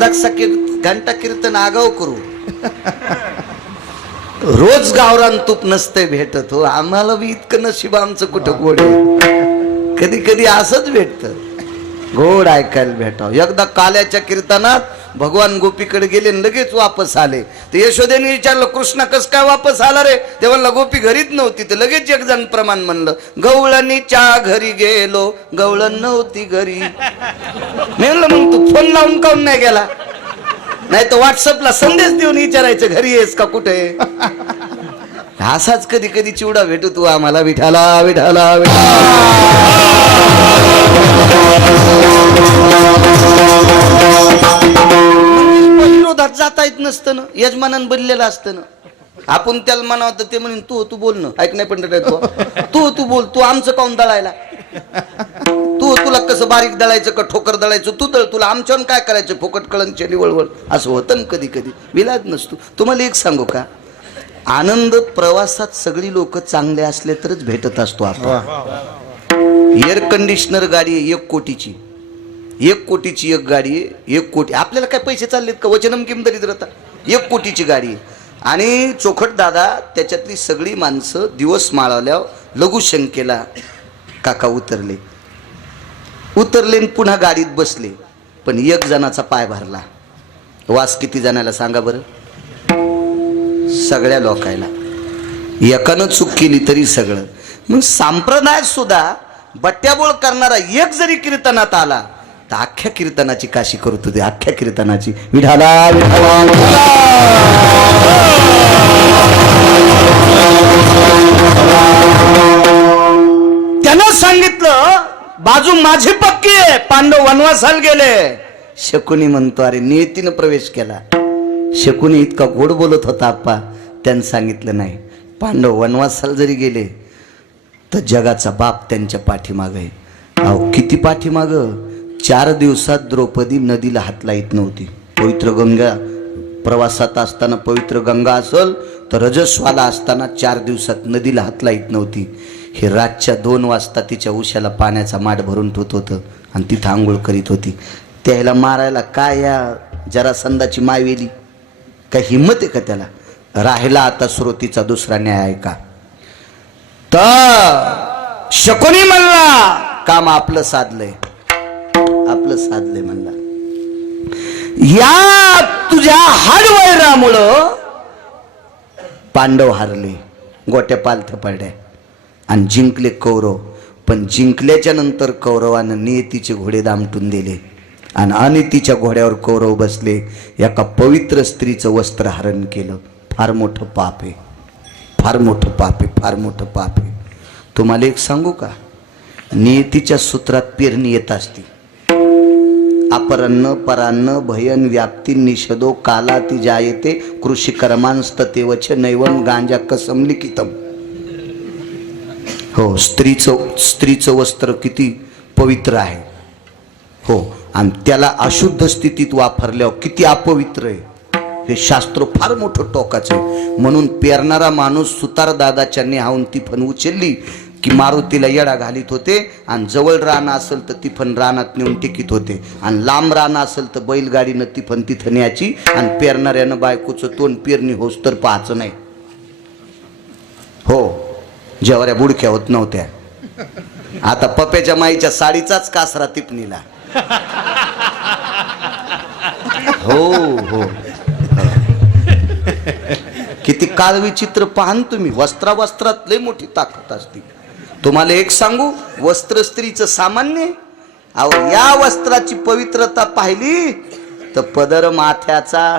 अर्धा घंटा कीर्तन आगाव करू. रोज गावरान तूप नसते भेटत हो. आम्हाला बी इतकं नशीब आमचं कुठं गोड आहे. कधी कधी असंच भेटतं, गोड ऐकायला भेटावं. एकदा काल्याच्या कीर्तनात भगवान गोपीकडे गेले आणि लगेच वापस आले. तर यशोदेने विचारलं, कृष्णा कस काय वापस आला रे? ते म्हणलं गोपी घरीच नव्हती. तर लगेच एक जण प्रमाण म्हणलं, गवळणीच्या घरी गेलो, गवळण नव्हती घरी. मी म्हणलं मग तू फोन लावून काऊन नाही गेला? नाही तर व्हॉट्सअपला संदेश देऊन विचारायचं घरी येस का कुठे. असाच कधी कधी चिवडा भेटू तू आम्हाला. विठाला विठाला विरोधात जाता येत नसतं ना, यजमानानं बनलेलं असतं ना. आपण त्याला म्हणावं ते म्हणून तू बोल ना. ऐक नाही पण तू बोल. तू आमचं काऊन दळायला? तुला कसं बारीक दळायचं का ठोकर दळायचं तू दळ. तुला आमच्यावर काय करायचं? फोकट कळंच्या निवळवळ असं होतं ना कधी कधी. विलाज नसतो. तुम्हाला एक सांगू का, आनंद प्रवासात सगळी लोक चांगले असले तरच भेटत असतो आपण. एअर कंडिशनर गाडी आहे 1 कोटीची. 1 कोटीची एक गाडी आहे. 1 कोटी. आपल्याला काय पैसे चाललेत का? वचनम किम दरिद्रता. 1 कोटीची गाडी आहे. आणि चोखट दादा त्याच्यातली सगळी माणसं दिवस माळवल्यावर लघुशंकेला काका उतरले आणि पुन्हा गाडीत बसले. पण 1 जणाचा पाय भरला. वास किती जणाला सांगा बरं? सगळ्या लोकायला. एकानं चूक केली तरी सगळं. मग संप्रदायात सुद्धा बट्ट्याबोळ करणारा 1 जरी कीर्तनात आला तर अख्ख्या कीर्तनाची काशी करत होते. अख्ख्या कीर्तनाची विठाला विठाला. त्यानं सांगितलं बाजू माझी पक्की आहे. पांडव वनवासाला गेले. शकुनी म्हणतो अरे नियतीनं प्रवेश केला. शकुनी इतका गोड बोलत होता आप्पा. त्यानं सांगितलं नाही, पांडव वनवासाला जरी गेले तर जगाचा बाप त्यांच्या पाठीमाग आहे. अहो किती पाठीमाग. 4 दिवसात द्रौपदी नदीला हात लाईत नव्हती. पवित्र गंगा प्रवासात असताना पवित्र गंगा असल तर रजस्वाला असताना 4 दिवसात नदीला हात लाईत नव्हती. हे रातच्या 2 वाजता तिच्या उशाला पाण्याचा माठ भरून ठेवत होतं आणि तिथं आंघोळ करीत होती. त्याला मारायला काय या जरासंधाची मायवेली काय हिंमत आहे का त्याला? राहिला आता श्रोतीचा दुसरा न्याय आहे का? तर शकुनी म्हणला काम आपलं साधलंय म्हणला. या तुझ्या हाडवैरामुळं पांडव हारले, गोट्या पालथं पडल्या आणि जिंकले कौरव. पण जिंकल्याच्या नंतर कौरवानं नियतीचे घोडे दामटून दिले आणि अनितीच्या घोड्यावर कौरव बसले. एका पवित्र स्त्रीचं वस्त्र हरण केलं. फार मोठं पाप आहे, फार मोठं पाप आहे, फार मोठं पाप आहे. तुम्हाला एक सांगू का, नियतीच्या सूत्रात पेरणी येत असते. अपरन्न परान्न भयन व्याप्ती निषदो कालाती जायते कृषी कर्मांस्ततेवच नैवम गांजा कसम लिखितम. हो, स्त्रीचं वस्त्र किती पवित्र आहे. हो, आणि त्याला अशुद्ध स्थितीत वापरल्यावर किती अपवित्र आहे. हे शास्त्र फार मोठं टोकाचं आहे. म्हणून पेरणारा माणूस सुतार दादाच्या नेहावून ती फण उचलली की मारुतीला येडा घालीत होते. आणि जवळ रान असेल तर ती फण रानात नेऊन टेकीत होते. आणि लांब रान असेल तर बैलगाडीनं ती फण तिथं न्यायची. आणि पेरणाऱ्यानं बायकोचं तोंड पेरणी होस तर पाहायचं नाही. हो, जेवऱ्या बुडक्या होत नव्हत्या. आता पप्याच्या माईच्या साडीचाच कासरा टिपणीला. हो हो, किती काळवी चित्र पाहन तुम्ही. वस्त्रात लय मोठी ताकद असते. तुम्हाला एक सांगू, वस्त्र स्त्रीचं सामान्य. अहो या वस्त्राची पवित्रता पाहिली तर पदर माथ्याचा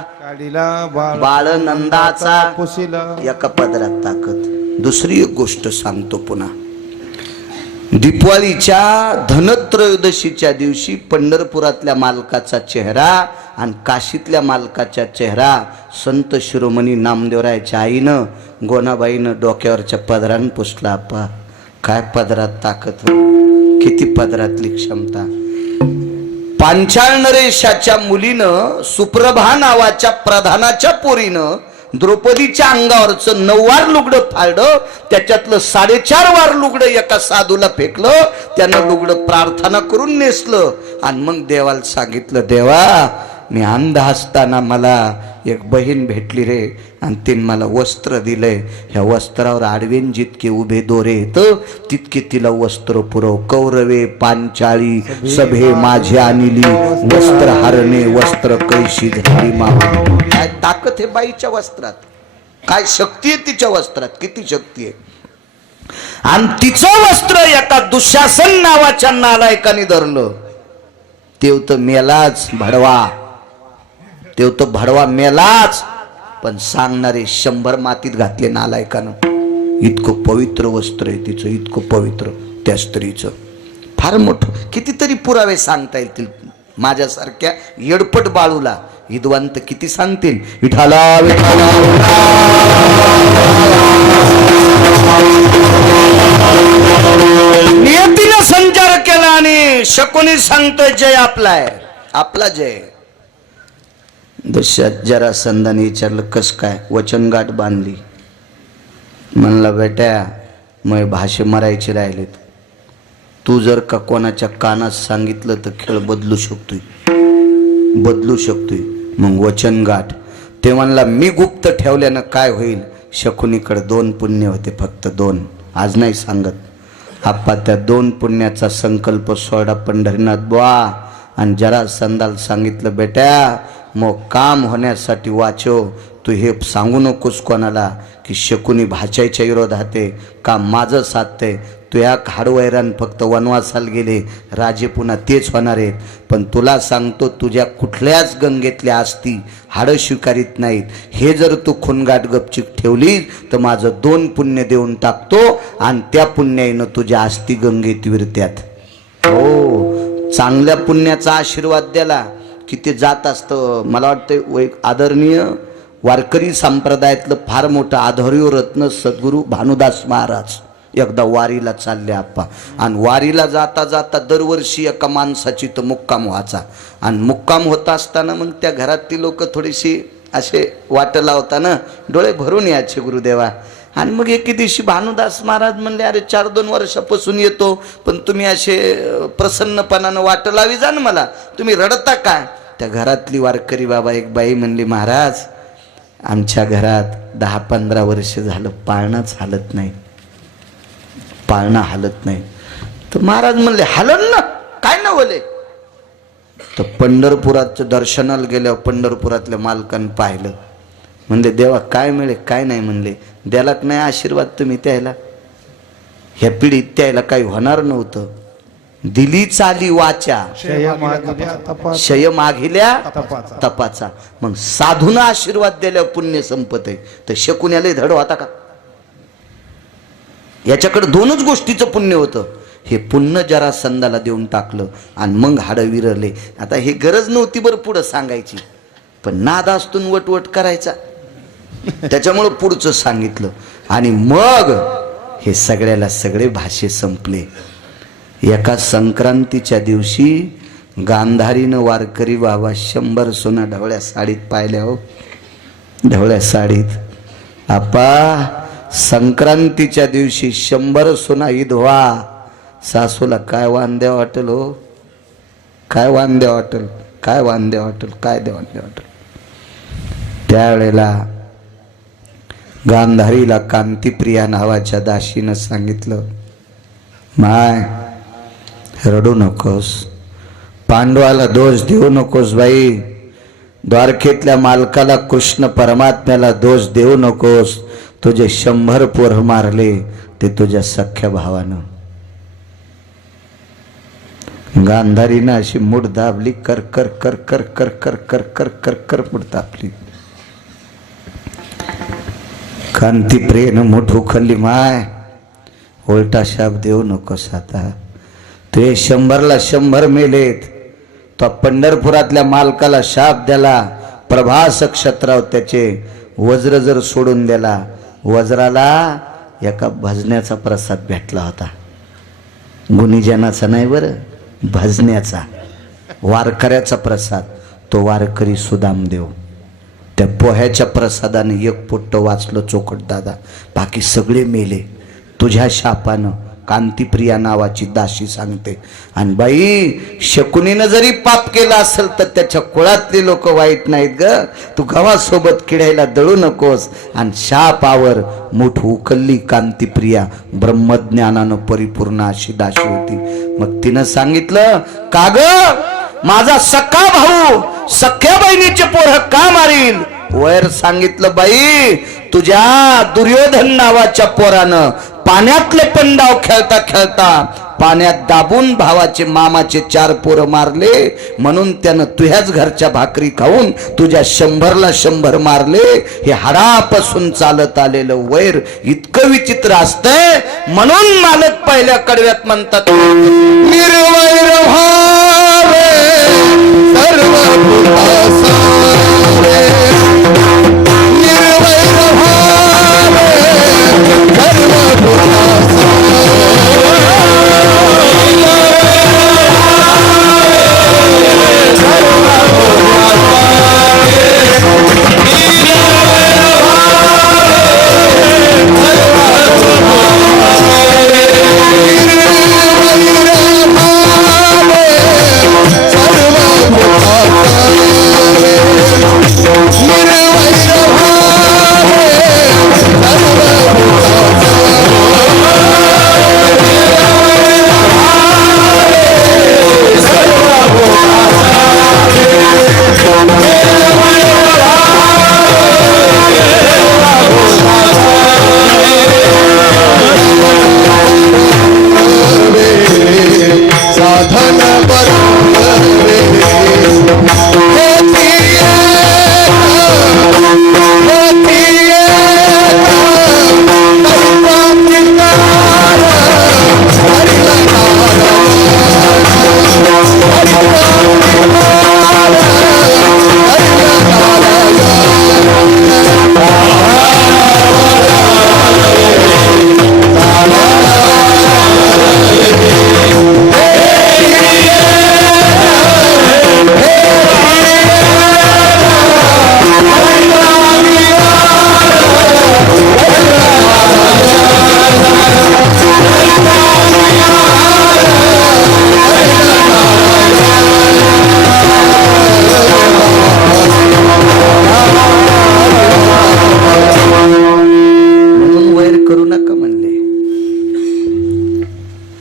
बाळ नंदाचा एका पदरात ताकद. दुसरी एक गोष्ट सांगतो पुन्हा. दिवाळीच्या धनत्रयोदशीच्या दिवशी पंढरपुरातल्या मालकाचा चेहरा आणि काशीतल्या मालकाचा चेहरा संत शिरोमणी नामदेवरायच्या आईनं गोनाबाईनं डोक्यावरच्या पदरानं पुसला. आपा काय पदरात ताकद, किती पदरातली क्षमता. पांचाळ नरेशाच्या मुलीनं सुप्रभा नावाच्या प्रधानाच्या पोरीनं द्रौपदीच्या अंगावरचं 9 वार लुगडं फाडलं. त्याच्यातलं 4.5 वार लुगडं एका साधूला फेकलं. त्यानं लुगडं प्रार्थना करून नेसलं आणि मग देवाला सांगितलं, देवा मी अंध असताना मला एक बहीण भेटली रे, आणि तिने मला वस्त्र दिलंय. ह्या वस्त्रावर आडवेन जितके उभे दोरे तर तितके तिला वस्त्र पुरव. कौरवे पांचाळी सभे माझी आणली, वस्त्र हरणे वस्त्र कैशी झाली मावली. काय ताकद आहे बाईच्या वस्त्रात, काय शक्ती आहे तिच्या वस्त्रात, किती शक्ती आहे. आणि तिचं वस्त्र एका दुःशासन नावाच्या नालायकाने धरलं. तेव तर मेलाच भडवा, तेव तर भडवा मेलाच, पण सांगणारे 100 मातीत घातले नालायकानं. इतकं पवित्र वस्त्र आहे तिचं, इतकं पवित्र त्या स्त्रीचं. फार मोठं कितीतरी पुरावे सांगता येतील. माझ्यासारख्या येडपट बाळूला विद्वांत किती सांगतील. विठाला विठाला नियतीने संचार केला आणि शकुनी सांगतोय जय आपला आहे, आपला जय. दशात जरासंधाने विचारलं कस काय, वचनगाठ बांधली. म्हणला बेटा मग भाषे मरायचे राहिलेत, तू जर का कोणाच्या कानात सांगितलं तर खेळ बदलू शकतोय, बदलू शकतोय. मग वचनगाठ. ते म्हणला मी गुप्त ठेवल्यानं काय होईल. शकुनीकडे 2 पुण्य होते, फक्त 2. आज नाही सांगत आप्पा. त्या 2 पुण्याचा संकल्प सोडा पंढरीनाथ बुवा. आणि जरासंधाला सांगितलं बेटा मग काम होण्यासाठी वाचो, तू हे सांगू नकोस कोणाला की शकुनी भाच्याच्या विरोधात आहे, काम माझं साधतंय. तू या हाडवैरान फक्त वनवासाला गेले, राजे पुन्हा तेच होणार आहेत. पण तुला सांगतो तुझ्या कुठल्याच गंगेतल्या आस्ती हाडं स्वीकारित नाहीत. हे जर तू खुनगाठ गपचिक ठेवली तर माझं 2 पुण्य देऊन टाकतो आणि त्या पुण्याईनं तुझ्या आस्ती गंगेत विरत्यात. हो, चांगल्या पुण्याचा आशीर्वाद द्याला की ते जात असतं. मला वाटतं एक आदरणीय वारकरी संप्रदायातलं फार मोठं आधार्य रत्न सद्गुरू भानुदास महाराज एकदा वारीला चालले आप्पा. आणि वारीला जाता जाता दरवर्षी एका माणसाची तर मुक्काम व्हायचा. आणि मुक्काम होता असताना मग त्या घरातली लोक थोडीशी असे वाट लावताना डोळे भरून यायचे गुरुदेवा. आणि मग एके दिवशी भानुदास महाराज म्हणले अरे 4-2 वर्षापासून येतो पण तुम्ही असे प्रसन्नपणानं वाट लावी जा ना मला, तुम्ही रडता काय. त्या घरातली वारकरी बाबा एक बाई म्हणली महाराज आमच्या घरात 10-15 वर्ष झालं पाळणाच हालत नाही, पाळणा हालत नाही. तर महाराज म्हणले हालन ना, काय ना बोले. तर पंढरपुरात दर्शनाला गेल्यावर पंढरपुरातल्या मालकानं पाहिलं. म्हणले देवा काय मिळे काय नाही. म्हणले द्यालाच नाही आशीर्वाद तुम्ही त्याला, ह्या पिढीत त्याला काही होणार नव्हतं. दिली चाली वाचा शय मागिल्या तपाचा. मग साधून आशीर्वाद दिल्यावर पुण्य संपत आहे. तर शकुन्याला धड होता का. याच्याकडे 2च गोष्टीचं पुण्य होतं. हे पुण्य जरासंधाला देऊन टाकलं आणि मग हाडं विरले. आता हे गरज नव्हती बरं पुढं सांगायची, पण नाद असतून वटवट करायचा, त्याच्यामुळं पुढचं सांगितलं. आणि मग हे सगळ्याला सगळे भाषे संपले. एका संक्रांतीच्या दिवशी गांधारीनं वारकरी बाबा 100 सोना ढवळ्या साडीत पाहिल्या. हो ढवळ्या साडीत आपा. संक्रांतीच्या दिवशी 100 सोना विधवा. सासूला काय वांद्या वाटेल हो, काय वांद्या वाटेल, काय वांद्या वाटेल, काय देवांद्या वाटेल. त्यावेळेला गांधारीला कांतीप्रिया नावाच्या दासीनं सांगितलं माय रडू नकोस, पांडवाला दोष देऊ नकोस बाई, द्वारकेतल्या मालकाला कृष्ण परमात्म्याला दोष देऊ नकोस. तुझे 100 पोर मारले ते तुझ्या सख्या भावानं. गांधारीनं अशी मूठ दाबली, कर कर कर कर कर कर कर कर कर कर मूठ दाबली. कांतीप्रियेनं मूठ उखलली. माय उलटा शाप देऊ नकोस, आता ते 100ला 100 मेलेत. तो पंढरपुरातल्या मालकाला शाप द्याला. प्रभास क्षत्राव त्याचे वज्र जर सोडून द्याला, वज्राला एका भजण्याचा प्रसाद भेटला होता. गुणीजनाचा नाही बरं, भजण्याचा वारकऱ्याचा प्रसाद. तो वारकरी सुदामदेव. त्या पोह्याच्या प्रसादाने 1 पोट्ट वाचलं चोखट दादा, बाकी सगळे मेले तुझ्या शापानं. कांतीप्रिया नावाची दासी सांगते. आणि बाई, शकुनीनं जरी पाप केलं असेल तर त्याच्या कुळातली लोक वाईट नाहीत ग. तू गव्हासोबत किडायला दळू नकोस. आणि शापावर मुठ उकलली कांतीप्रिया. ब्रह्मज्ञानानं परिपूर्ण अशी दासी होती. मग तिनं सांगितलं, का ग माझा सख्खा भाऊ सख्या बहिणीचे पोरं का मारील? वैर सांगितलं, बाई तुझ्या दुर्योधन नावाच्या पोरानं पाण्यातले पण डाव खेळता खेळता पाण्यात दाबून भावाचे मामाचे 4 पोरं मारले. म्हणून त्यानं तुझ्याच घरच्या भाकरी खाऊन तुझ्या 100ला 100 मारले. हे हाडापासून चालत आलेलं वैर इतकं विचित्र असतंय. म्हणून मालक पहिल्या कडव्यात म्हणतात, निर्वैर भावे सर्व भूतासारे, निर्वैर भावे सर्व भूतासारे.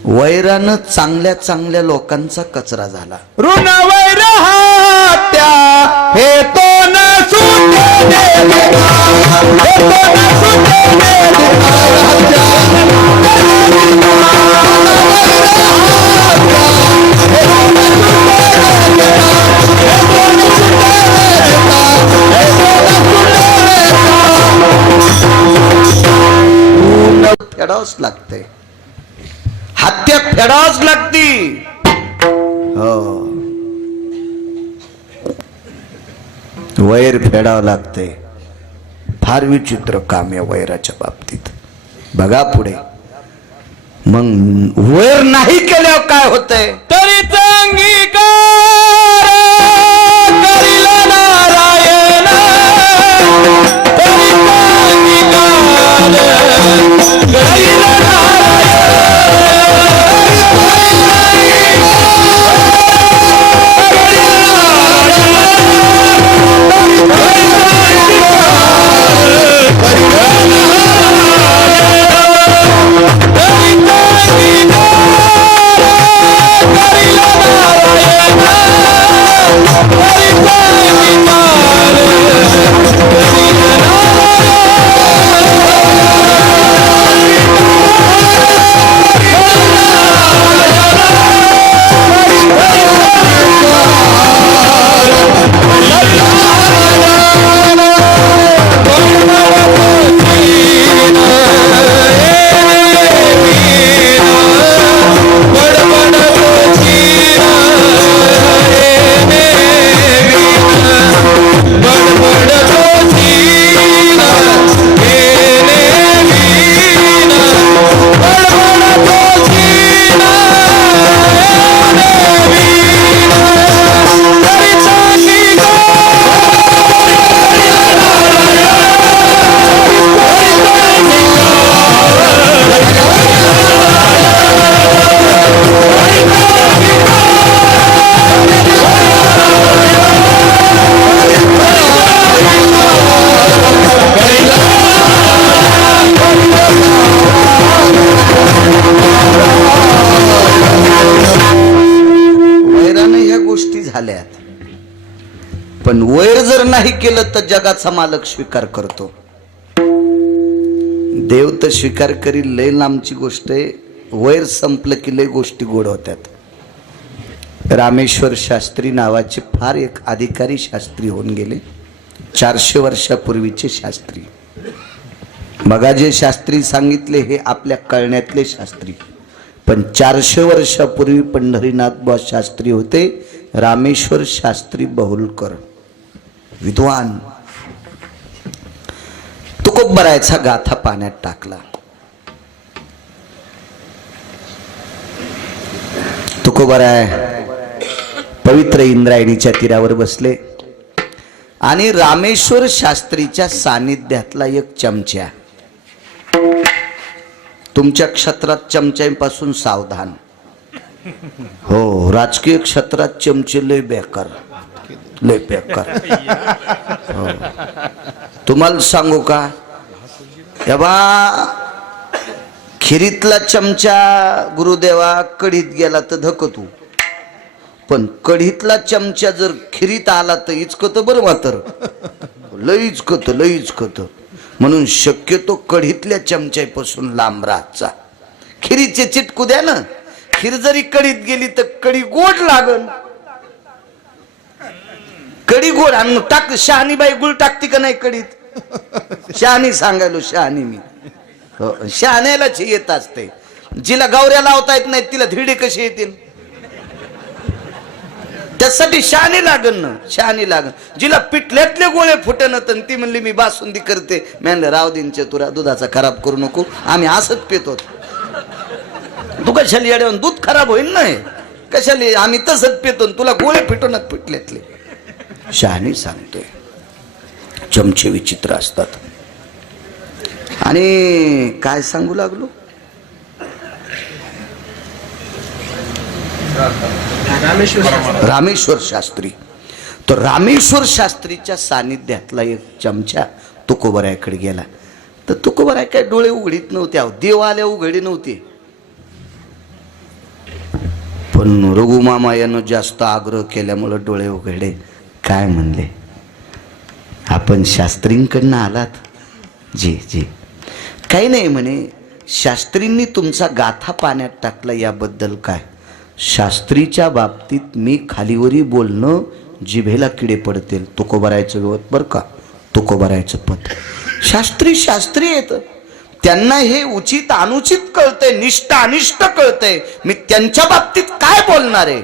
वैरानं चांगल्या चांगल्या लोकांचा कचरा झाला. ऋण वैर हात्या हे तो न सुटे फेडावंच लागतंय. हत्या फेडावंच लागती. हो, वैर फेडावं लागतंय. फार विचित्र काम या वैराच्या बाबतीत. बघा पुढे. मग वैर नाही केल्यावर काय होतंय? तरी अंगीकार करीला नारायण, तरी अंगीकार करीला झाल्यात, पण वैर जर नाही केलं तर जगाचा मालक स्वीकार करतो. देव तर स्वीकार करील, लय लांबची गोष्ट आहे. वैर संपलं की लय गोष्टी गोड होत्यात. रामेश्वर शास्त्री नावाचे फार एक अधिकारी शास्त्री होऊन गेले, 400 वर्षापूर्वीचे शास्त्री. बघा, जे शास्त्री सांगितले हे आपल्या कळण्यातले शास्त्री, पण 400 वर्षापूर्वी पंढरीनाथ बुवा शास्त्री होते. रामेश्वर शास्त्री बहुलकर, विद्वान. तुकोबरायचा गाथा पाण्यात टाकला. तुकोबराय पवित्र इंद्रायणीच्या तीरावर बसले आणि रामेश्वर शास्त्रीच्या सानिध्यातला एक चमचा, तुमच्या क्षत्रात चमच्यापासून सावधान. हो, राजकीय क्षेत्रात चमचे लय बेकार, लय बेकार. हो, तुम्हाला सांगू का, हे बा, खिरीतला चमचा गुरुदेवा कढीत गेला तर धकतू, पण कढीतला चमचा जर खिरीत आला तर इचकत बरं, मात्र लय इचकत, लय इचकत. म्हणून शक्यतो कढीतल्या चमच्यापासून लांब राहायचा. खिरीचे चिटकू द्या ना, खीर जरी कढीत गेली तर कढी गोड लागल. कढी गोड आणि टाक. शहाणीबाई गुळ टाकते का नाही कढीत? शहाणी सांगायलो, शहाणी मी. हो, शहाण्यालाच येत असते. जिला गौऱ्या लावता येत नाही तिला धिडे कशी येतील? त्यासाठी शहाणी लागन ना, शहाणी लागन. जिला पिठल्यातले गोळे फुटन तर ती म्हणली मी बासुंदी करते. म्हणलं राव दिनचे तुरा, दुधाचा खराब करू नको, आम्ही असंच पितो. तू कशाला येड्यावर दूध खराब होईल नाही, कशाला आम्ही तसंच पितो, तुला गोळे फिटवणार पिठल्यातले. शहाणी सांगतोय. चमचे विचित्र असतात. आणि काय सांगू लागलो, रामेश्वर शास्त्री. तर रामेश्वर शास्त्रीच्या सानिध्यातला एक चमचा तुकोबरायकडे गेला. तर तुकोबराय काय डोळे उघडीत नव्हते, देव आल्या उघडी नव्हते. पण रघुमामा यानं जास्त आग्रह केल्यामुळे डोळे उघडले. काय म्हणले, आपण शास्त्रींकडनं आलात? जी जी. काही नाही म्हणे, शास्त्रींनी तुमचा गाथा पाण्यात टाकला याबद्दल काय? शास्त्रीच्या बाबतीत मी खालीवरी बोलणं जिभेला किडे पडतील. तुकोबरायचं गवत बरं का, तुकोबरायचं पद. शास्त्री शास्त्री येत, त्यांना हे उचित अनुचित कळतंय, निष्ठ अनिष्ट कळतंय. मी त्यांच्या बाबतीत काय बोलणार आहे?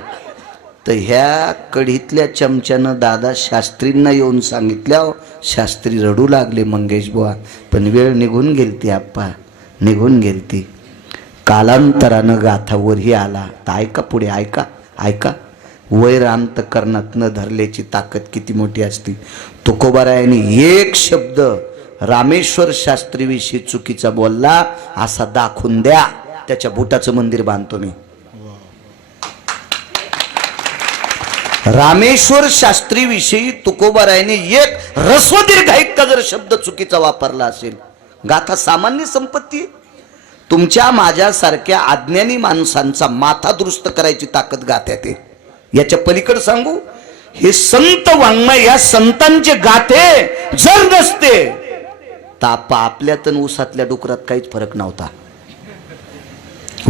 तर ह्या कढीतल्या चमच्यानं दादा शास्त्रींना येऊन सांगितल्यावर शास्त्री रडू लागले. मंगेश बुवा, पण वेळ निघून गेलती आप्पा, निघून गेलती. कालांतरानं गाथावरही आला. तर ऐका पुढे, ऐका ऐका. वैर अंतकरणात न धरल्याची ताकद किती मोठी असते. तुकोबारायाने एक शब्द रामेश्वर शास्त्रीविषयी चुकीचा बोलला असा दाखवून द्या, त्याच्या बुटाचं मंदिर बांधतो मी. रामेश्वर शास्त्रीविषयी तुकोबारायाने एक ह्रस्वदीर्घ जर शब्द चुकीचा वापरला असेल, गाथा सामान्य संपत्ती. तुमच्या माझ्यासारख्या अज्ञानी माणसांचा माथा दुरुस्त करायची ताकद गाथ्यात आहे. याच्या पलीकडे सांगू, हे संत वाङ्मय, या संतांचे गाथे जर नसते तर आपल्यात आणि ऊसातल्या डुकरात काहीच फरक नव्हता.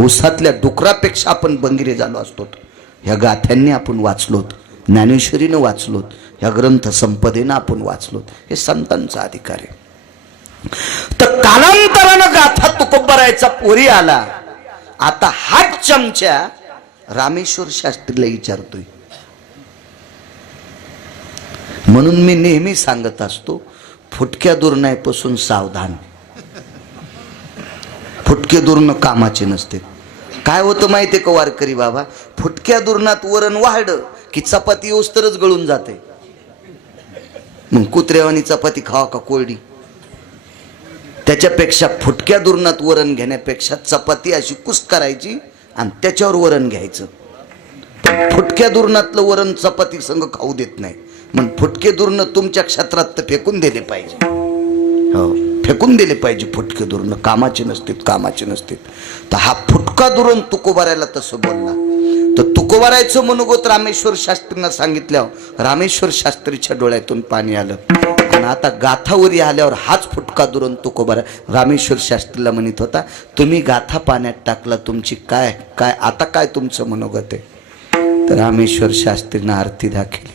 ऊसातल्या डुकरापेक्षा आपण बंगिरे झालो असतो. ह्या गाथ्यांनी आपण वाचलोत, ज्ञानेश्वरीनं वाचलोत, ह्या ग्रंथ संपदेनं आपण वाचलोत. हे संतांचा अधिकार आहे. तर कालांतरानं गाथा तुकोबरायचा पोरी आला. आता हाच चमचा रामेश्वर शास्त्रीला विचारतोय. म्हणून मी नेहमी सांगत असतो, फुटक्या दुर्णापासून सावधान. फुटके दुर्ण कामाचे नसते. काय होतं माहितीये का वारकरी बाबा, फुटक्या दुर्णात वरण वाढलं की चपाती ओस्तरच गळून जाते. मग कुत्र्यावानी चपाती खावा का कोरडी? त्याच्यापेक्षा फुटक्या दुर्णात वरण घेण्यापेक्षा चपाती अशी कुस करायची आणि त्याच्यावर वरण घ्यायचं. पण फुटक्या दुर्णातलं वरण चपाती संग खाऊ देत नाही. मग फुटके दुर्ण तुमच्या क्षेत्रात तर फेकून दिले पाहिजे. हो, फेकून दिले पाहिजे. फुटके दुर्ण कामाचे नसतील, कामाचे नसतील. तर हा फुटका दुरण तुकोबारायला तसं बोलला. तर तुकोबारायचं मनोगत रामेश्वर शास्त्रींना सांगितल्यावर रामेश्वर शास्त्रीच्या डोळ्यातून पाणी आलं. आणि आता गाथावरी आल्यावर हाच फुटका दुरून तुकोबारा रामेश्वर शास्त्रीला म्हणत होता, तुम्ही गाथा पाण्यात टाकला, तुमची काय काय आता काय तुमचं मनोगत आहे. तर रामेश्वर शास्त्रीनं आरती दाखवली.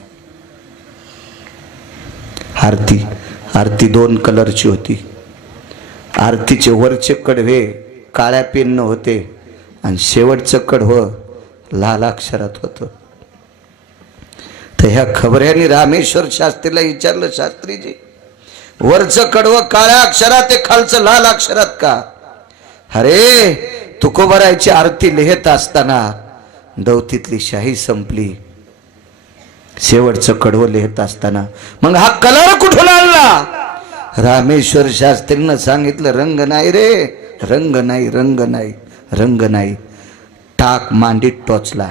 आरती 2 कलरची होती. आरतीचे वरचे कडवे काळ्या पेननं होते आणि शेवटचं कडवं लाल अक्षरात होतं. तर ह्या खबऱ्याने रामेश्वर शास्त्रीला विचारलं, शास्त्रीजी वरचं कडवं काळ्या अक्षरात आहे, खालचं लाल अक्षरात का? अरे तुकोबारायची आरती लिहित असताना दौतीतली शाही संपली. शेवटचं कडवं लिहित असताना मग हा कलर कुठून आणला? रामेश्वर शास्त्रीनं सांगितलं, रंग नाही रे, रंग नाही, रंग नाही, रंग नाही. टाक मांडीत टोचला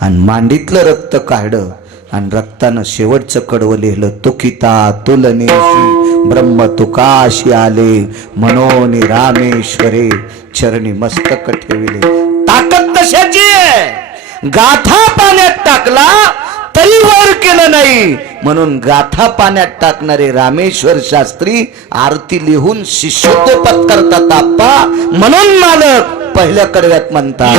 आणि मांडीतलं रक्त काढलं आणि रक्तानं शेवटचं कडवं लिहिलं, तुकिता तुलनेशी ब्रह्म तुकाशी आले, मनोनी रामेश्वरे चरणी मस्तक ठेविले. ताकद तशाची आहे. गाथा पाण्यात टाकला तरी वर केलं नाही, म्हणून गाथा पाण्यात टाकणारे रामेश्वर शास्त्री आरती लिहून शिष्योपत करतात आप्पा. म्हणून मालक पहिल्या कडव्यात म्हणतात,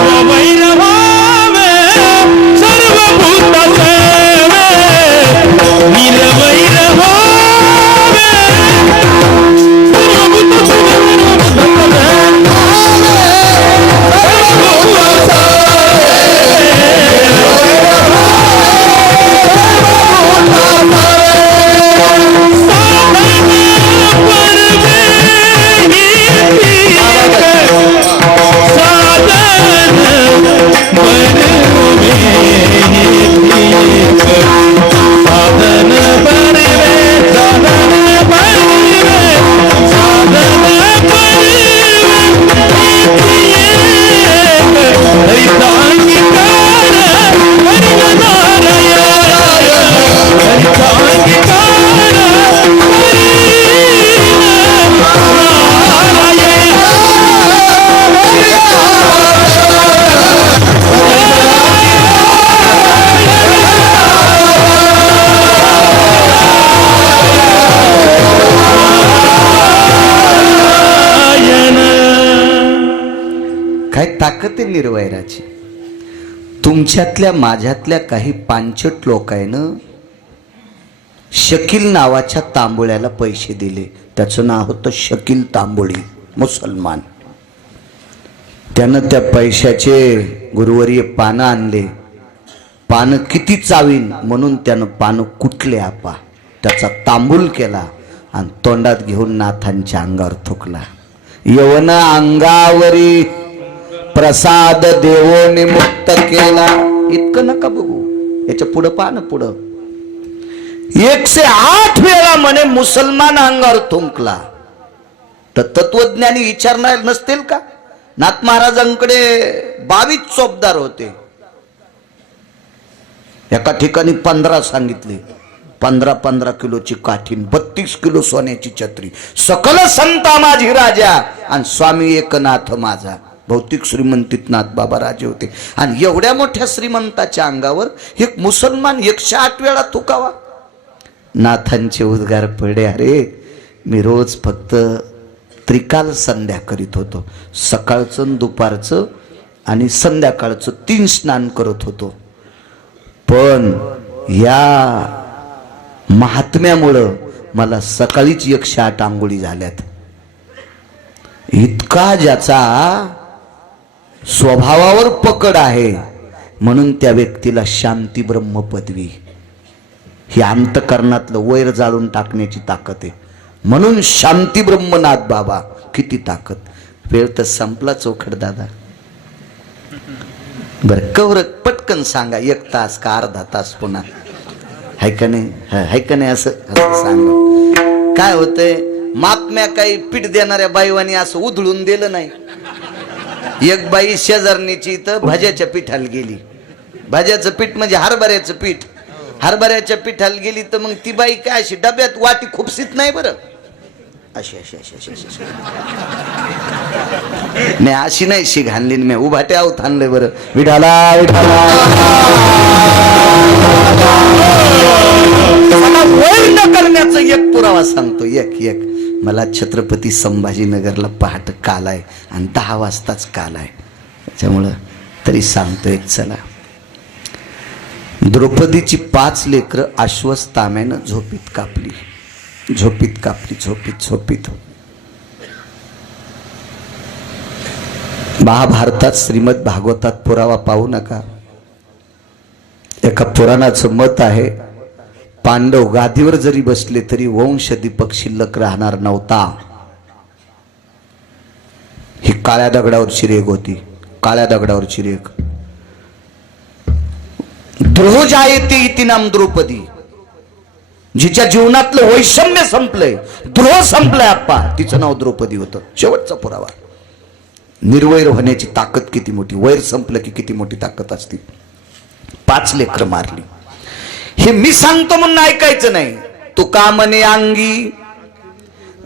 काय ताकद आहे निर्वैराची. तुमच्यातल्या माझ्यातल्या काही पांचट लोकांनं शकील नावाच्या तांबोळ्याला पैसे दिले. त्याचं नाव होतं शकील तांबोळी, मुसलमान. त्यानं त्या पैशाचे गुरुवर्य पानं आणले. पानं किती चावीन म्हणून त्यानं पानं कुटले आपा. त्याचा तांबूल केला आणि तोंडात घेऊन नाथांच्या अंगावर थुकला. यवन अंगावरी प्रसाद देवोनी मुक्त केला. इतकं नका बघू, याच्या पुढं पान पुढं 108 वेळा म्हणे मुसलमान अंगावर थुंकला. तर तत्वज्ञानी विचारणार नसतील का? नाथ महाराजांकडे 22 चोपदार होते. एका ठिकाणी 15 सांगितले. 15 किलोची काठीन, 32 किलो सोन्याची छत्री. सकल संता माझी राजा आणि स्वामी एकनाथ माझा. भौतिक श्रीमंतीत नाथ बाबा राजे होते. आणि एवढ्या मोठ्या श्रीमंताच्या अंगावर एक मुसलमान 108 वेळा थुकावा. नाथांचे उद्गार पडले, अरे मी रोज फक्त त्रिकाल संध्या करीत होतो. सकाळचं, दुपारचं आणि संध्याकाळचं 3 स्नान करत होतो. पण या महात्म्यामुळं मला सकाळीच 108 आंघोळी झाल्यात. इतका ज्याचा स्वभावावर पकड आहे म्हणून त्या व्यक्तीला शांती ब्रह्म पदवी. ही अंतकरणातलं वैर जाळून टाकण्याची ताकद आहे. म्हणून शांती ब्रह्मनाथ बाबा. किती ताकद. वेळ तर संपला चोखड दादा. बर कवर पटकन सांगा, 1 तास का अर्धा तास पुन्हा हाय का नाही असं सांगा. काय होतंय, मापम्या काही पीठ देणाऱ्या बाईवानी असं उधळून दिलं नाही. एक बाई शेजारणीची तर भाज्याच्या पिठाला गेली. भाज्याचं पीठ म्हणजे हरभऱ्याचं पीठ. हरभऱ्याच्या पिठाला गेली तर मग ती बाई काय अशी डब्यात वाटी खुपसीत नाही बरं. अशी अशी अशी अशी अशी मी अशी नाही शी घालली मी उभाटे आहोत आणले बरं विठाला विठाला वैर न करण्याचा एक पुरावा सांगतो एक एक मला छत्रपती संभाजीनगरला पहाट काल आहे आणि 10 वाजताच काल आहे त्याच्यामुळं तरी सांगतोय चला. द्रौपदीची 5 लेकरं अश्वत्थाम्यानं झोपीत कापली झोपीत कापली झोपीत झोपीत. महाभारतात श्रीमद भागवतात पुरावा पाहू नका. एका पुराणाचं मत आहे पांडव गादीवर जरी बसले तरी वंश दीपक शिल्लक राहणार नव्हता. ही काळ्या दगडावरची रेग होती काळ्या दगडावरची रेग. द्रोह जायते इति नाम द्रौपदी जिच्या जीवनातलं वैषम्य संपलंय द्रोह संपलाय आप्पा तिचं नाव द्रौपदी होतं. शेवटचा पुरावा. निर्वैर होण्याची ताकद किती मोठी वैर संपलं की किती मोठी ताकद असते. 5 लेकरं मारली. हे मी सांगतो म्हणून ऐकायचं नाही. तुका म्हणे अंगी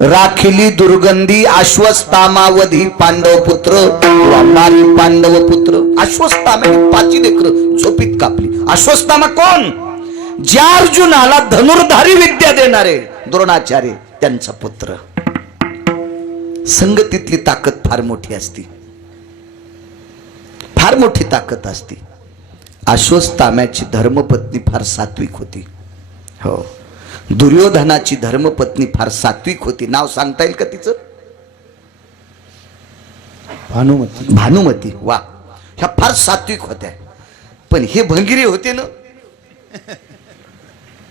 राखिली दुर्गंधी अश्वत्थामावधी पांडव पुत्र मारी पांडव पुत्र. अश्वत्थामाने 5 लेकरं झोपीत कापली. अश्वत्थामा कोण? ज्या अर्जुनाला धनुर्धारी विद्या देणारे द्रोणाचार्य त्यांचा पुत्र. संगतीतली ताकद फार मोठी असती फार मोठी ताकद असती. अश्वत्थाम्याची धर्मपत्नी फार सात्विक होती. हो दुर्योधनाची धर्मपत्नी फार सात्विक होती. नाव सांगता येईल का तिचं? भानुमती. भानुमती. वा ह्या फार सात्विक होत्या. पण हे भंगिरे होते ना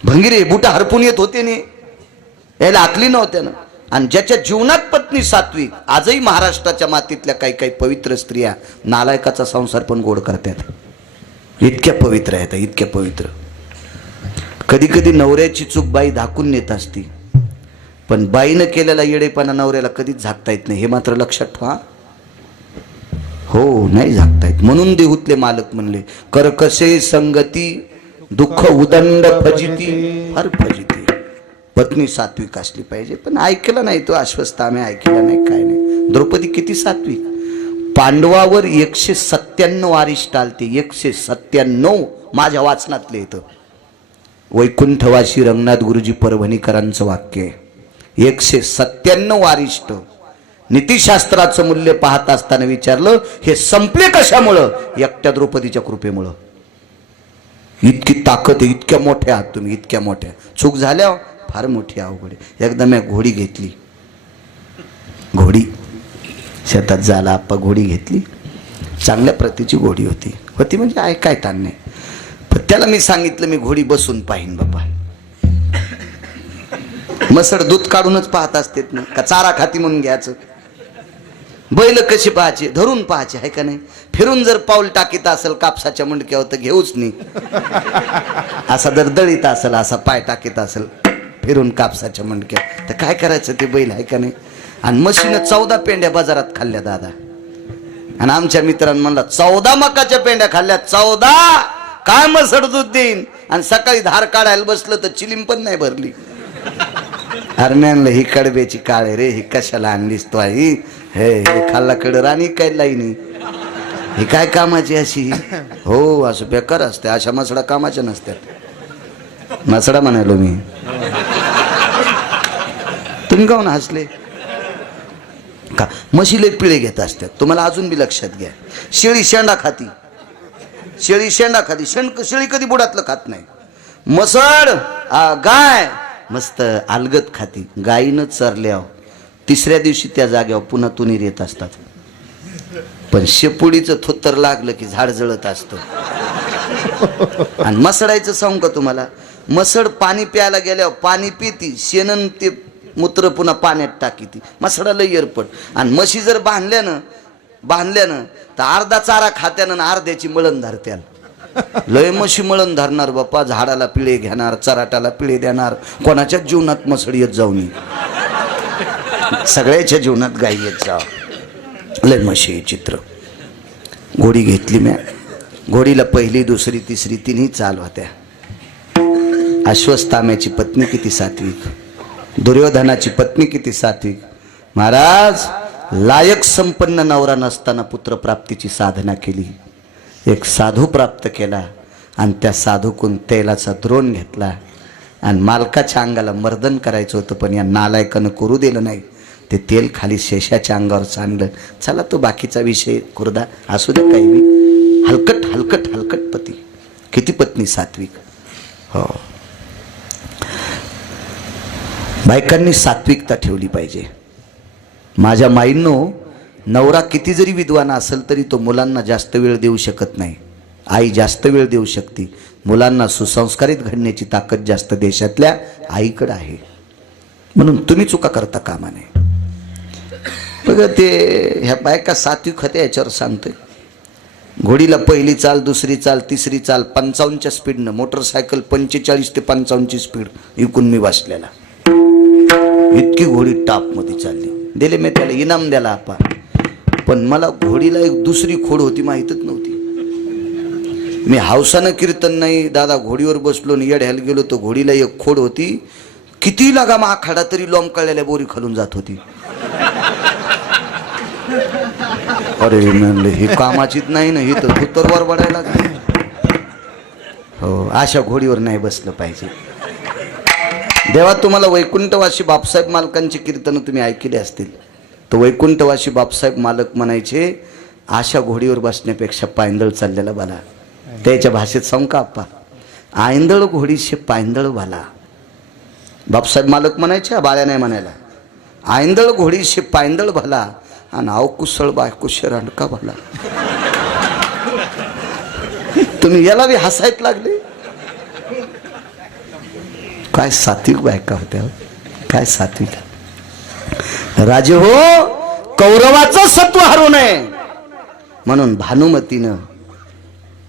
भंगिरे बुटा हरपून येत होते ने याला आकली नव्हत्या ना. आणि ज्याच्या जीवनात पत्नी सात्विक आजही महाराष्ट्राच्या मातीतल्या काही काही पवित्र स्त्रिया नालायकाचा संसार पण गोड करतात. इतक्या पवित्र आहेत इतक्या पवित्र. कधी कधी नवऱ्याची चूक बाई धाकून नेत असती पण बाईनं केलेला येडेपणा नवऱ्याला कधीच झाकता येत नाही हे मात्र लक्षात ठेवा. हो नाही झाकता येत. म्हणून देहूतले मालक म्हणले करकसे संगती दुःख उदंड फजिती फार फजिती. पत्नी सात्विक असली पाहिजे. पण ऐकलं नाही तो अश्वत्थामा ऐकला नाही काय नाही. द्रौपदी किती सात्विक. पांडवावर 197 अरिष्ट आलते 197 माझ्या वाचनातले येतं. वैकुंठवासी रंगनाथ गुरुजी परभणीकरांचं वाक्य आहे. 197 अरिष्ट. नीतिशास्त्राचं मूल्य पाहत असताना विचारलं हे संपले कशामुळं? एकट्या द्रौपदीच्या कृपेमुळं. इतकी ताकद आहे इतक्या मोठ्या आहात तुम्ही इतक्या मोठ्या. चूक झाल्या फार मोठी अवघड. एकदा मी घोडी घेतली घोडी शेतात झाला आप्पा घोडी घेतली. चांगल्या प्रतीची घोडी होती होती म्हणजे काय ताण नाही. पण त्याला मी सांगितलं मी घोडी बसून पाहिन बाबा. मसड दूध काढूनच पाहत असतेत ना का चारा खाती म्हणून घ्यायचं. बैल कशी पाहायचे धरून पाहायचे आहे का नाही. फिरून जर पाऊल टाकीत असेल कापसाच्या मुंडक्यावर तर घेऊच नाही. असा जर दळीत असेल असा पाय टाकीत असेल फिरून कापसाच्या मुंडक्या तर काय करायचं ते बैल आहे का नाही. आणि म्हशीनं 14 पेंड्या बाजारात खाल्ल्या दादा. आणि आमच्या मित्रांनी म्हणला 14 मकाच्या पेंड्या खाल्ल्या 14 काय मसड दूध देईन. आणि सकाळी धार काढायला बसलं तर चिलीम पण नाही भरली. अरे म्हणलं ही कडब्याची काळ रे ही कशाला आणलीस तो आई. हे खाल्ला कड राणी काय लाईनी ही काय कामाची अशी. हो असं बेकार असते अशा मसडा कामाच्या नसत्यात. मसडा म्हणालो मी. तुम्ही काहून हसले का? म्हशीले पिळे घेत असतात तुम्हाला अजून बी लक्षात घ्या. शेळी शेंडा खाती शेळी शेंडा खाती शेळी कधी बुडातलं खात नाही. मसड गाय मस्त अलगत खाती. गायीनं चरल्या 3ऱ्या दिवशी त्या जाग्यावर पुन्हा तुनीर येत असतात. पण शेपुडीचं थोत्तर लागलं की झाड जळत असतं. आणि मसडायचं सांगू का तुम्हाला. मसड पाणी प्यायला गेल्यावर पाणी पिती शेणन ते मूत्र पुन्हा पाण्यात टाकीती. मसडाला येरपट. आणि म्हशी जर बांधल्यानं तर अर्धा चारा खात्यानं अर्ध्याची मळण धरत्याल. लय म्हशी मळण धरणार बाप्पा. झाडाला पिळे घेणार चराटाला पिळे देणार. कोणाच्या जीवनात मसड येत जाऊ नये. सगळ्याच्या जीवनात गाई येत जा. लय म्हशी चित्र. घोडी घेतली म्या. घोडीला 1ली 2री 3री 3ही चाल होत्या. अश्वत्थाम्याची पत्नी किती सात्विक. दुर्योधनाची पत्नी किती सात्विक. महाराज, लायक संपन्न नवरा नसताना पुत्र प्राप्तीची साधना केली. एक साधू प्राप्त केला आणि त्या साधूकून तेलाचा द्रोण घेतला आणि मालकाच्या अंगाला मर्दन करायचं होतं, पण या नालायकानं करू दिलं नाही. ते तेल खाली शेषाच्या अंगावर सांडलं. चला तो बाकीचा विषय कुर्दा असू द्या, काही मी हलकट हलकट हलकट पती. किती पत्नी सात्विक. हो, बायकांनी सात्विकता ठेवली पाहिजे. माझ्या माईंनो, नवरा किती जरी विद्वान असेल तरी तो मुलांना जास्त वेळ देऊ शकत नाही. आई जास्त वेळ देऊ शकते. मुलांना सुसंस्कारित घडण्याची ताकद जास्त देशातल्या आईकडे आहे. म्हणून तुम्ही चुका करता कामा नये. बघा, ते ह्या बायका सात्विक होत्या याच्यावर सांगतोय. घोडीला पहिली चाल, दुसरी चाल, तिसरी चाल 55च्या स्पीडनं, मोटरसायकल 45 ते 55ची स्पीड इकून मी बसलेला. इतकी घोडी टॉपमध्ये चालली. दिले मी त्याला इनाम द्याला आपा, पण मला घोडीला एक दुसरी खोड होती माहीतच नव्हती. मी हौसानं कीर्तन नाही दादा घोडीवर बसलो आणि येड्याला गेलो तर घोडीला एक खोड होती. किती लागा आखाडा तरी लोंबकळलेल्या बोरी खालून जात होती. अरे म्हणलं ही कामाचीच नाही ना, ही तर धुतरवर बडायला. हो, अशा घोडीवर नाही बसलं पाहिजे. देवा, तुम्हाला वैकुंठवासी बापसाहेब मालकांची कीर्तन तुम्ही ऐकले असतील. तर वैकुंठवासी बापसाहेब मालक म्हणायचे, अशा घोडीवर बसण्यापेक्षा पायंदळ चाललेला बाला. त्याच्या भाषेत सांगू का आप्पा, आयंदळ घोडीशे पायंदळ भाला. बापसाहेब मालक म्हणायचे, बाळ्या नाही म्हणायला. आयंदळ घोडीशे पायंदळ भाला आणि अवकुशळ बायकुशे रांडका भाला. तुम्ही याला बी हसायत लागले. काय सात्विक बायका होत्या, काय सात्विक. राजे हो, कौरवाचं सत्व हरू नये म्हणून भानुमतीनं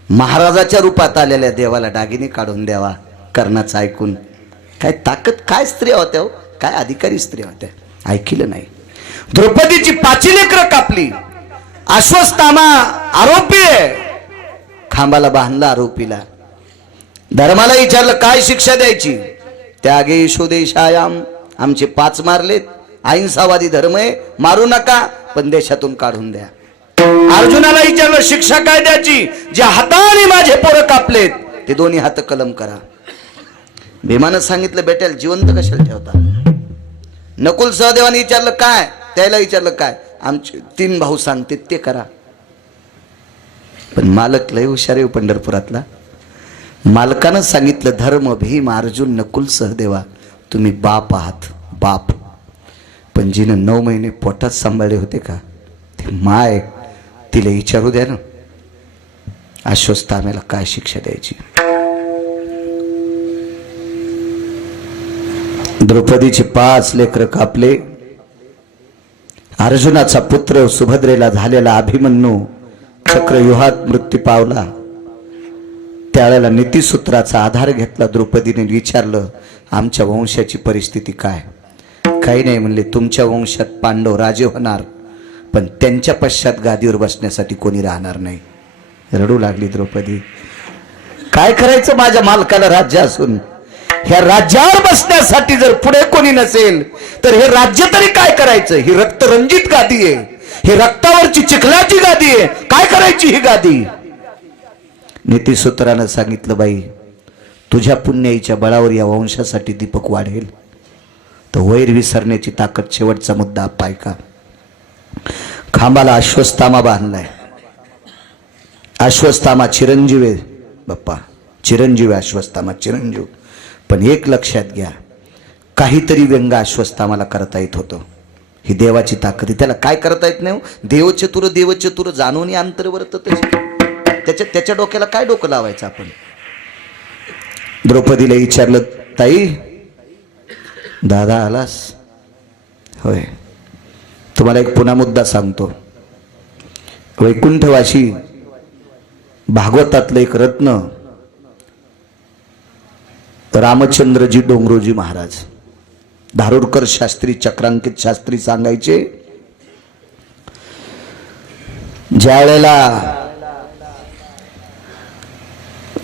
महाराजाच्या रूपात आलेल्या देवाला दागिने काढून द्यावा. कर्णाचं ऐकून काय ताकद, काय स्त्रिया होत्या हो, काय अधिकारी स्त्रिया होत्या. ऐकलं नाही. द्रौपदीची 5 लेकरं कापली. अश्वत्थामा आरोपी आहे, खांबाला बांधला आरोपीला. धर्माला विचारलं काय शिक्षा द्यायची. त्यागे स्वदेशायाम, आमचे 5 मारलेत. अहिंसावादी धर्म आहे, मारू नका पण देशातून काढून द्या. अर्जुनाला विचारलं शिक्षा काय द्यायची. जे हाताने माझे पोरं कापलेत ते दोन्ही हात कलम करा. भीमानं सांगितलं बेट्याला जिवंत कशाला ठेवता. नकुल सहदेवाने विचारलं काय, त्याला विचारलं काय, आमचे 3 भाऊ सांगते ते करा. पण मालक लय हुशार आहे पंढरपुरातला. मालकानं सांगितलं धर्म, भीम, अर्जुन, नकुल, सहदेवा, तुम्ही बाप आहात, बाप. पण जिनं 9 महिने पोटात सांभाळले होते का ते माय, तिला विचारू द्या ना अश्वत्थाम्याला काय शिक्षा द्यायची. द्रौपदीचे 5 लेकर कापले. अर्जुनाचा पुत्र सुभद्रेला झालेला अभिमन्यू चक्रव्यूहात मृत्यू पावला. त्यावेळेला नीतिसूत्राचा आधार घेतला. द्रौपदीने विचारलं आमच्या वंशाची परिस्थिती काय. काही नाही म्हणले, तुमच्या वंशात पांडव राजे होणार पण त्यांच्या पश्चात गादीवर बसण्यासाठी कोणी राहणार नाही. रडू लागली द्रौपदी. काय करायचं माझ्या मालकाला राज्य असून, ह्या राज्यावर बसण्यासाठी जर पुढे कोणी नसेल तर हे राज्य तरी काय करायचं. ही रक्तरंजित गादी आहे, ही रक्तावरची चिखलाची गादी आहे, काय करायची ही गादी. नीतिसूत्रानं सांगितलं बाई, तुझ्या पुण्याईच्या बळावर या वंशासाठी दीपक वाढेल. तर वैर विसरण्याची ताकद शेवटचा मुद्दा पाय का. खांबाला अश्वत्थामा बांधलाय. अश्वत्थामा चिरंजीव आहे बाप्पा, चिरंजीव आहे अश्वत्थामा, चिरंजीव. पण एक लक्षात घ्या, काहीतरी व्यंग अश्वत्थामाला करता येत होतं. ही देवाची ताकद. त्याला काय करता येत नाही. देवचतुर देवचतुर जाणून अंतर्वर्त. त्याच्या डोक्याला काय डोकं लावायचं आपण. द्रौपदीला विचारलं ताई दादा आलास होय. तुम्हाला एक पुन्हा मुद्दा सांगतो. वैकुंठवासी भागवतातलं एक रत्न रामचंद्रजी डोंगरोजी महाराज, धारुरकर शास्त्री, चक्रांकित शास्त्री सांगायचे, ज्या वेळेला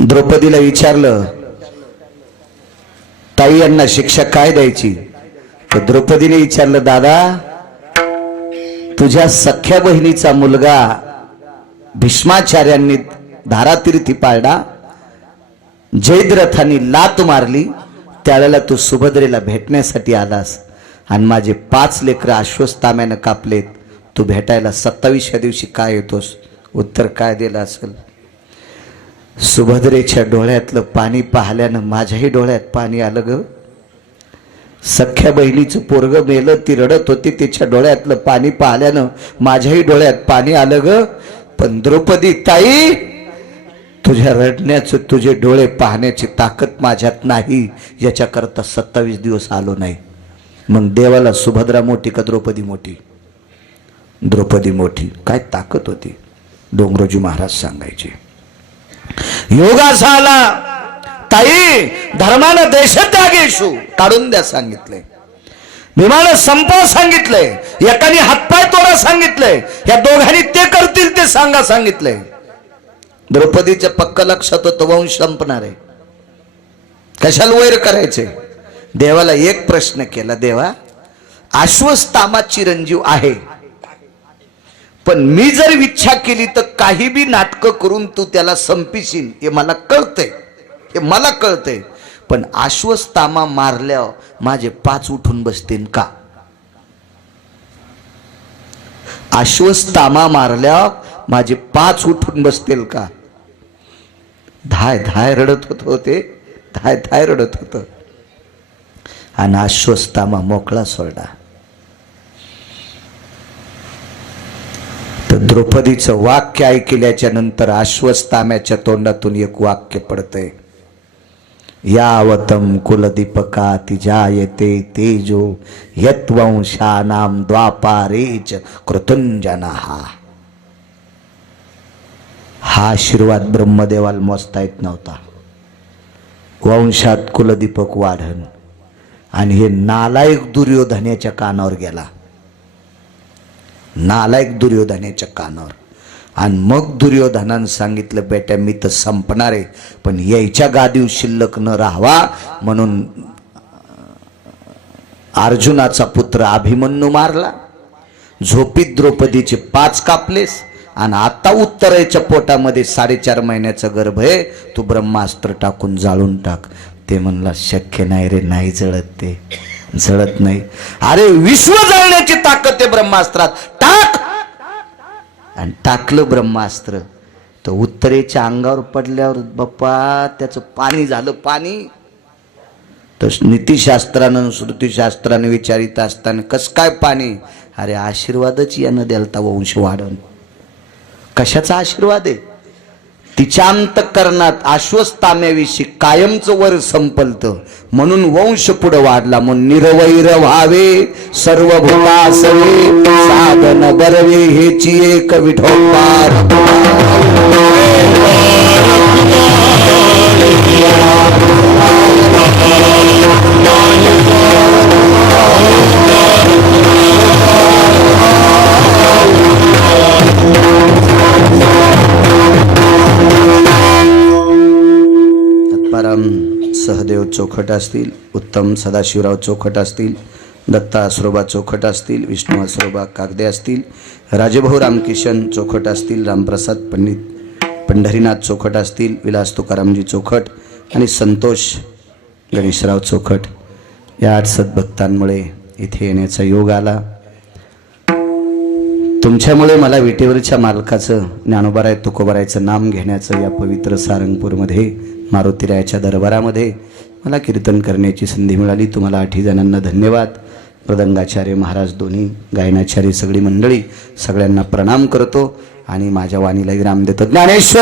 द्रौपदीला विचारलं ताई यांना शिक्षा काय द्यायची, तर द्रौपदीने विचारलं, दादा तुझ्या सख्या बहिणीचा मुलगा भीष्माचार्यांनी धारातीर्थी पाळला, जयद्रथांनी लात मारली, त्यावेळेला तू सुभद्रेला भेटण्यासाठी आलास आणि माझे 5 लेकरं अश्वत्थाम्यानं कापलेत, तू भेटायला 27व्या दिवशी काय येतोस? उत्तर काय दिलं असेल? सुभद्रेच्या डोळ्यातलं पाणी पाहिल्यानं माझ्याही डोळ्यात पाणी आलं ग. सख्या बहिणीचं पोरग मेलं, ती रडत होती, तिच्या डोळ्यातलं पाणी पाहिल्यानं माझ्याही डोळ्यात पाणी आलं ग. पण द्रौपदी ताई, तुझ्या रडण्याचं, तुझे डोळे पाहण्याची ताकद माझ्यात नाही, याच्याकरता 27 दिवस आलो नाही. मग देवाला सुभद्रा मोठी का द्रौपदी मोठी? द्रौपदी मोठी. काय ताकद होती? डोंगरोजी महाराज सांगायचे, योगा झाला ताई धर्मानं देशत्यागेशु काढून द्या सांगितलंय, विमानं संपव सांगितलंय, एकाने हातपाय तोडा सांगितलंय, या दोघांनी ते करतील ते सांगा सांगितलंय. द्रौपदीच्या पक्क लक्षात होतं वंश संपणार आहे, कशाला वैर करायचे. देवाला एक प्रश्न केला, देवा अश्वत्थामा चिरंजीव आहे, पण मी जर इच्छा केली तर काही बी नाटकं करून तू त्याला संपिशील, हे मला कळतंय, हे मला कळतंय. पण अश्वत्थामा मारल्यावर माझे 5 उठून बसतील का? अश्वत्थामा मारल्यावर माझे 5 उठून बसतील का? धाय धाय रडत होते, धाय धाय रडत होत. आणि अश्वत्थामा मोकळा सोडला. तर द्रौपदीचं वाक्य ऐकल्याच्या नंतर अश्वत्थाम्याच्या तोंडातून एक वाक्य पडतंय, यावतम कुलदीपकाति जायते तेजो यत्वंशानाम द्वापारेच कृतंजनः. हा आशीर्वाद ब्रह्मदेवाला मोजता येत नव्हता. वंशात कुलदीपक वाढन. आणि हे नालायक दुर्योधनाच्या कानावर गेला, नालायक दुर्योधनाच्या कानावर. आणि मग दुर्योधनानं सांगितलं, बेटा मी तर संपणार आहे, पण यायच्या गादीवर शिल्लक न राहावा म्हणून अर्जुनाचा पुत्र अभिमन्यू मारला, झोपीत द्रौपदीचे 5 कापलेस, आणि आता उत्तरेच्या पोटामध्ये 4.5 महिन्याचा गर्भ आहे, तू ब्रह्मास्त्र टाकून जाळून टाक. ते म्हणला, शक्य नाही रे, नाही जळत, ते जळत नाही. अरे विश्व जळण्याची ताकद आहे ब्रह्मास्त्रात, टाक. आणि टाकलं ब्रह्मास्त्र. तर उत्तरेच्या अंगावर पडल्यावर बाप्पा त्याचं पाणी झालं, पाणी. तर नीतिशास्त्रानं श्रुतीशास्त्रानं विचारित असताना कस काय पाणी? अरे आशीर्वादच यानं द्यालता वंश वाढन. कशाचा आशीर्वाद आहे? तिच्या अंतःकरणात अश्वत्थाम्याविषयी कायमचं वर संपलत, म्हणून वंश पुढे वाढला. म्हणून निरवैर व्हावे सर्व भूतासवे साधन बरवे हेची एक विठोबार. सहदेव चौखट असतील, उत्तम सदाशिवराव चौखट असतील, दत्ता आसरोबा चौखट असतील, विष्णू आसरोबा कागदे असतील, राजेभाऊ रामकिशन चौखट असतील, रामप्रसाद पंडित पंढरीनाथ चौखट असतील, विलास तुकारामजी चौखट आणि संतोष गणेशराव चौखट या 8 सद्भक्तांमुळे इथे येण्याचा योग आला. तुमच्यामुळे मला विटेवरच्या मालकाचं ज्ञानोबाराय तुकोबारायचं नाम घेण्याचं या पवित्र सारंगपूरमध्ये मारुतीरायाच्या दरबारामध्ये मला कीर्तन करण्याची संधी मिळाली. तुम्हाला 8 जणांना धन्यवाद. मृदंगाचार्य महाराज दोन्ही, गायनाचार्य सगळी मंडळी, सगळ्यांना प्रणाम करतो आणि माझ्या वाणीला विराम देतो. ज्ञानेश्वर